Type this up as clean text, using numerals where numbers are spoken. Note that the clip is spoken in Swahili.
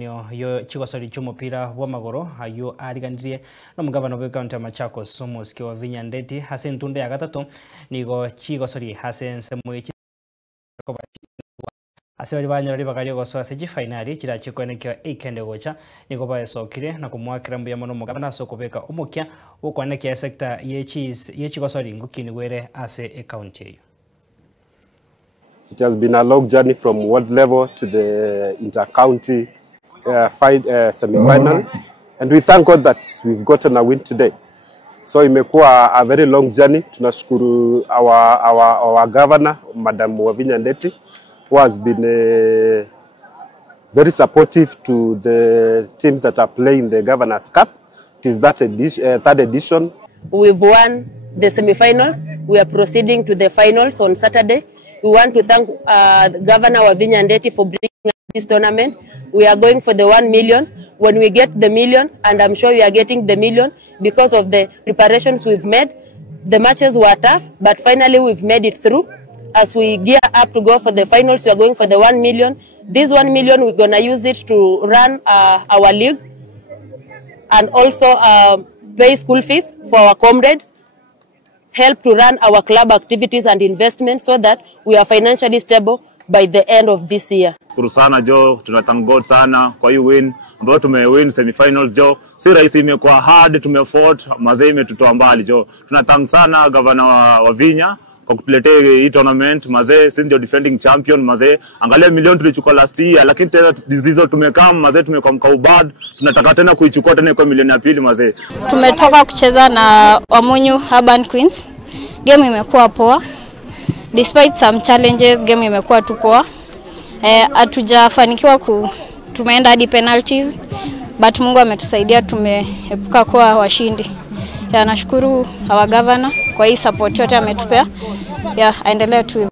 yo chigosori cy'umupira w'amaguru ayo ariganiriye no mugabano wa county Machakos Musikio wa Vinya Ndeti hase ntunde ya gatatu nigo chigosori hase nsemu ase bali banyarari bakari gosoa se finali kira kikwenekyo ikende gocha nigo bayesokire na kumwakira mbuya mono mugabana sokobeka umukya wo kwanekya sector yechigosori ngukini were ase county eyo. It has been a long journey from world level to the inter-county semi-final, and we thank God that we've gotten a win today. So imekuwa a very long journey. Tunashukuru our governor, Madam Wavinya Ndeti, who has been very supportive to the teams that are playing the Governor's Cup. It is that third edition. We've won the semi-finals. We are proceeding to the finals on Saturday. We want to thank Governor Wavinya Ndeti for bringing us this tournament. We are going for the 1 million. When we get the million, and I'm sure we are getting the million because of the preparations we've made. The matches were tough, but finally we've made it through. As we gear up to go for the finals, we are going for the 1 million. This 1 million, we're going to use it to run our league and also pay school fees for our comrades, help to run our club activities and investments so that we are financially stable by the end of this year. Shukuru sana Jo, tunathank God sana kwa hii win ambayo tumewin semi-final Jo. Si rahisi, imekuwa hard, tumefought, mazee imetutoa mbali Jo. Tunathank sana Governor Wavinya kwa kutuletea hii tournament, mazee sisi ndio defending champion mazee. Angalia milioni tulichukua last year, lakini tena hizo tumekaa mazee, tumekuwa mkaubad, tunataka tena kuichukua tena kwa milioni ya pili mazee. Tumetoka kucheza na Wamunyu Urban Queens. Game imekuwa poa. Despite some challenges, game imekuwa tu poa. Hatujafanikiwa tumeenda hadi penalties, but Mungu ametusaidia, tumeepuka kuwa washindi. Nashukuru our governor kwa hii support yote ametupea. Aendelee tu.